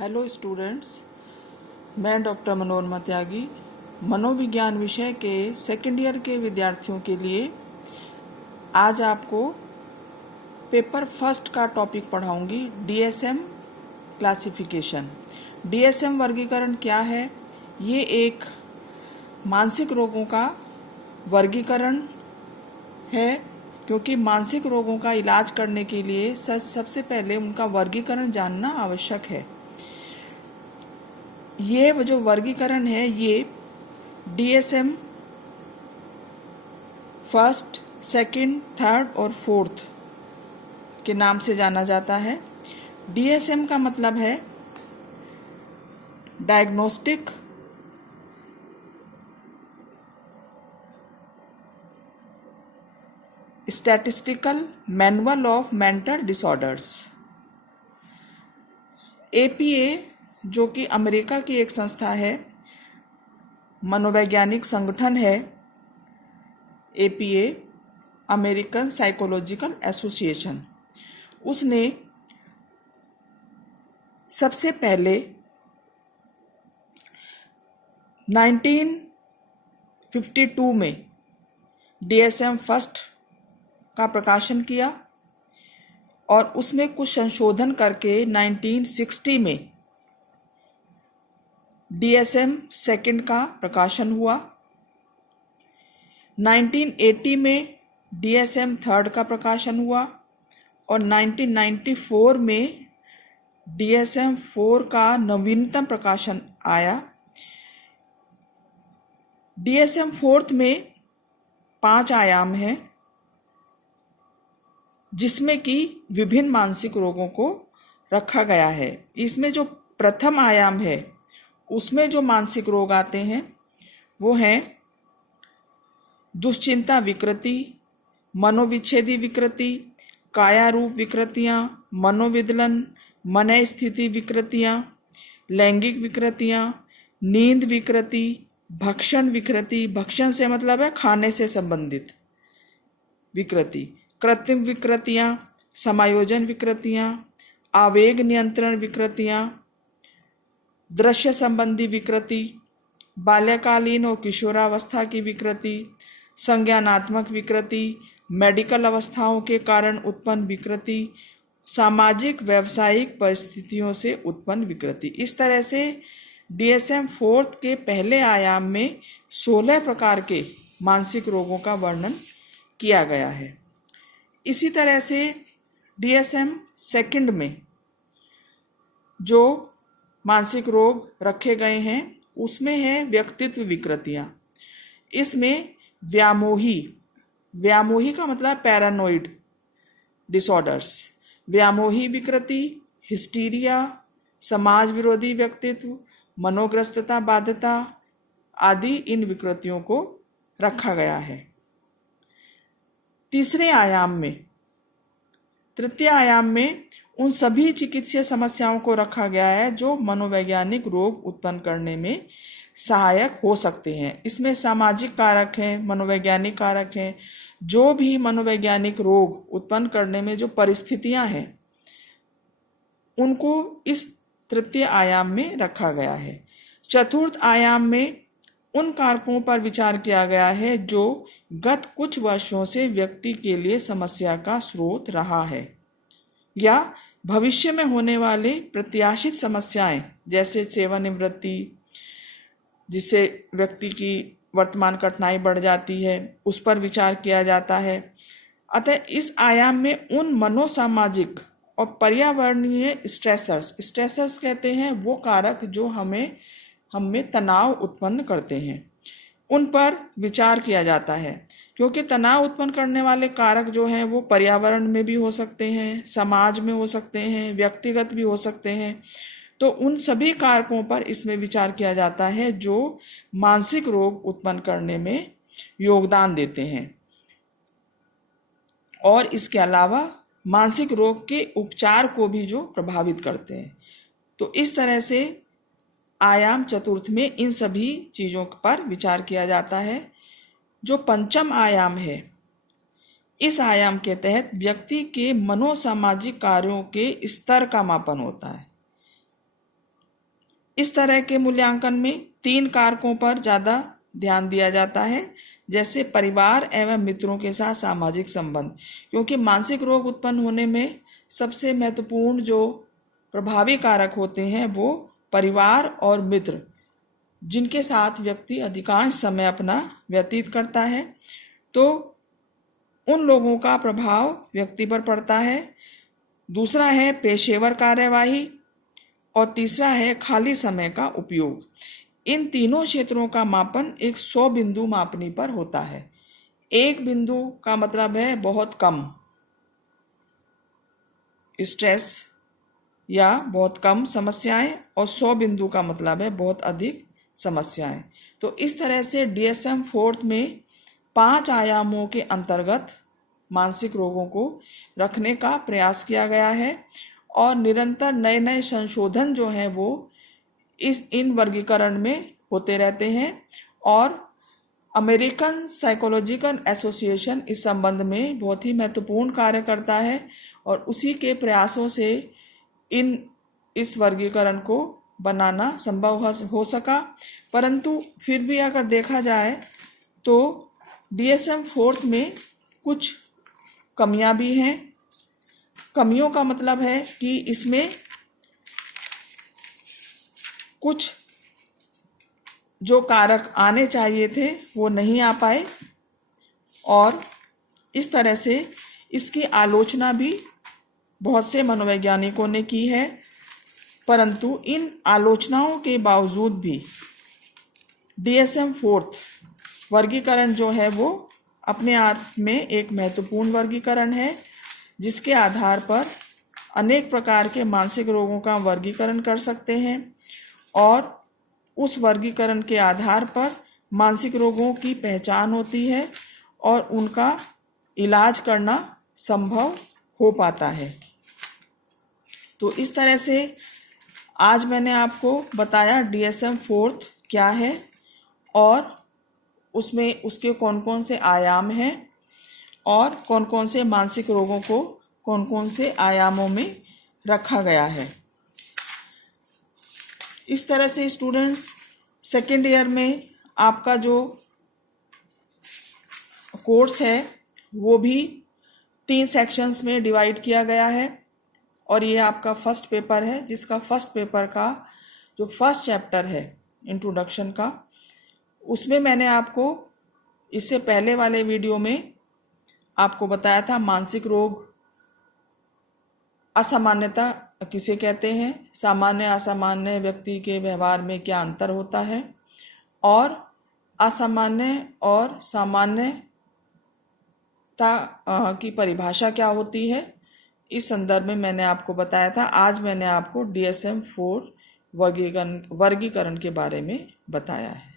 Hello students, मैं doctor Manorama त्यागी मनोविज्ञान विषय के सेकेंड ईयर के विद्यार्थियों के लिए आज आपको पेपर फर्स्ट का टॉपिक पढ़ाऊंगी। DSM classification. डीएसएम वर्गीकरण क्या है? ये एक मानसिक रोगों का वर्गीकरण है, क्योंकि मानसिक रोगों का इलाज करने के लिए सबसे पहले उनका वर्गीकरण जानना आवश्यक है। ये जो वर्गीकरण है ये डीएसएम फर्स्ट, सेकंड, थर्ड और फोर्थ के नाम से जाना जाता है। डीएसएम का मतलब है diagnostic statistical manual of mental disorders. APA जो कि अमेरिका की एक संस्था है, मनोवैज्ञानिक संगठन है। एपीए अमेरिकन साइकोलॉजिकल एसोसिएशन, उसने सबसे पहले 1952 में डीएसएम फर्स्ट का प्रकाशन किया और उसमें कुछ संशोधन करके 1960 में डीएसएम सेकंड का प्रकाशन हुआ। 1980 में डीएसएम थर्ड का प्रकाशन हुआ और 1994 में डीएसएम 4 का नवीनतम प्रकाशन आया। डीएसएम फोर्थ में 5 आयाम हैं, जिसमें कि विभिन्न मानसिक रोगों को रखा गया है। इसमें जो प्रथम आयाम है उसमें जो मानसिक रोग आते हैं वो हैं दुश्चिंता विकृति, मनोविच्छेदी विकृति, कायारूप विकृतियां, मनोविदलन, मनय स्थिति विकृतियां, लैंगिक विकृतियां, नींद विकृति, भक्षण विकृति, भक्षण से मतलब है खाने से संबंधित विकृति, कृत्रिम विकृतियां, समायोजन विकृतियां, आवेग नियंत्रण विकृतियां, दृश्य संबंधी विकृति, बाल्यकालीन और किशोरावस्था की विकृति, संज्ञानात्मक विकृति, मेडिकल अवस्थाओं के कारण उत्पन्न विकृति, सामाजिक व्यवसायिक परिस्थितियों से उत्पन्न विकृति। इस तरह से डीएसएम फोर्थ के पहले आयाम में 16 प्रकार के मानसिक रोगों का वर्णन किया गया है। इसी तरह से डीएसएम सेकंड में जो मानसिक रोग रखे गए हैं उसमें है व्यक्तित्व विकृतियां। इसमें व्यामोही का मतलब पैरानोइड डिसऑर्डर्स, व्यामोही विकृति, हिस्टीरिया, समाज विरोधी व्यक्तित्व, मनोग्रस्तता बाध्यता आदि इन विकृतियों को रखा गया है। तृतीय आयाम में उन सभी चिकित्सीय समस्याओं को रखा गया है जो मनोवैज्ञानिक रोग उत्पन्न करने में सहायक हो सकते हैं। इसमें सामाजिक कारक हैं, मनोवैज्ञानिक कारक हैं। जो भी मनोवैज्ञानिक रोग उत्पन्न करने में जो परिस्थितियां हैं उनको इस तृतीय आयाम में रखा गया है। चतुर्थ आयाम में उन कारकों पर विचार किया गया है जो गत कुछ वर्षों से व्यक्ति के लिए समस्या का स्रोत रहा है या भविष्य में होने वाले प्रत्याशित समस्याएं, जैसे सेवानिवृत्ति जिससे व्यक्ति की वर्तमान कठिनाई बढ़ जाती है, उस पर विचार किया जाता है। अतः इस आयाम में उन मनोसामाजिक और पर्यावरणीय स्ट्रेसर्स कहते हैं वो कारक जो हमें तनाव उत्पन्न करते हैं, उन पर विचार किया जाता है। क्योंकि तनाव उत्पन्न करने वाले कारक जो हैं वो पर्यावरण में भी हो सकते हैं, समाज में हो सकते हैं, व्यक्तिगत भी हो सकते हैं। तो उन सभी कारकों पर इसमें विचार किया जाता है जो मानसिक रोग उत्पन्न करने में योगदान देते हैं और इसके अलावा मानसिक रोग के उपचार को भी जो प्रभावित करते हैं। तो इस तरह से आयाम चतुर्थ में इन सभी चीजों पर विचार किया जाता है। जो पंचम आयाम है, इस आयाम के तहत व्यक्ति के मनोसामाजिक कार्यों के स्तर का मापन होता है। इस तरह के मूल्यांकन में 3 कारकों पर ज़्यादा ध्यान दिया जाता है, जैसे परिवार एवं मित्रों के साथ सामाजिक संबंध, क्योंकि मानसिक रोग उत्पन्न होने में सबसे महत्वपूर्ण जो प्रभावी कारक होते हैं वो परिवार और मित्र, जिनके साथ व्यक्ति अधिकांश समय अपना व्यतीत करता है, तो उन लोगों का प्रभाव व्यक्ति पर पड़ता है। दूसरा है पेशेवर कार्यवाही और तीसरा है खाली समय का उपयोग। इन तीनों क्षेत्रों का मापन एक 100 बिंदु मापनी पर होता है। 1 बिंदु का मतलब है बहुत कम स्ट्रेस या बहुत कम समस्याएं, और 100 बिंदु का मतलब है बहुत अधिक समस्याएं। तो इस तरह से DSM-4 में 5 आयामों के अंतर्गत मानसिक रोगों को रखने का प्रयास किया गया है, और निरंतर नए नए संशोधन जो हैं वो इन वर्गीकरण में होते रहते हैं। और अमेरिकन साइकोलॉजिकल एसोसिएशन इस संबंध में बहुत ही महत्वपूर्ण कार्य करता है, और उसी के प्रयासों से इस वर्गीकरण को बनाना संभव हो सका। परंतु फिर भी अगर देखा जाए तो DSM-4 में कुछ कमियां भी हैं। कमियों का मतलब है कि इसमें कुछ जो कारक आने चाहिए थे वो नहीं आ पाए, और इस तरह से इसकी आलोचना भी बहुत से मनोवैज्ञानिकों ने की है। परंतु इन आलोचनाओं के बावजूद भी DSM-4 वर्गीकरण जो है वो अपने आप में एक महत्वपूर्ण वर्गीकरण है, जिसके आधार पर अनेक प्रकार के मानसिक रोगों का वर्गीकरण कर सकते हैं, और उस वर्गीकरण के आधार पर मानसिक रोगों की पहचान होती है और उनका इलाज करना संभव हो पाता है। तो इस तरह से आज मैंने आपको बताया DSM-4 क्या है और उसमें उसके कौन कौन से आयाम हैं, और कौन कौन से मानसिक रोगों को कौन कौन से आयामों में रखा गया है। इस तरह से स्टूडेंट्स सेकेंड ईयर में आपका जो कोर्स है वो भी 3 सेक्शंस में डिवाइड किया गया है, और ये आपका फर्स्ट पेपर है, जिसका फर्स्ट पेपर का जो फर्स्ट चैप्टर है इंट्रोडक्शन का, उसमें मैंने आपको इससे पहले वाले वीडियो में आपको बताया था मानसिक रोग असामान्यता किसे कहते हैं, सामान्य असामान्य व्यक्ति के व्यवहार में क्या अंतर होता है, और असामान्य और सामान्यता की परिभाषा क्या होती है। इस संदर्भ में मैंने आपको बताया था। आज मैंने आपको DSM-4 वर्गीकरण के बारे में बताया है।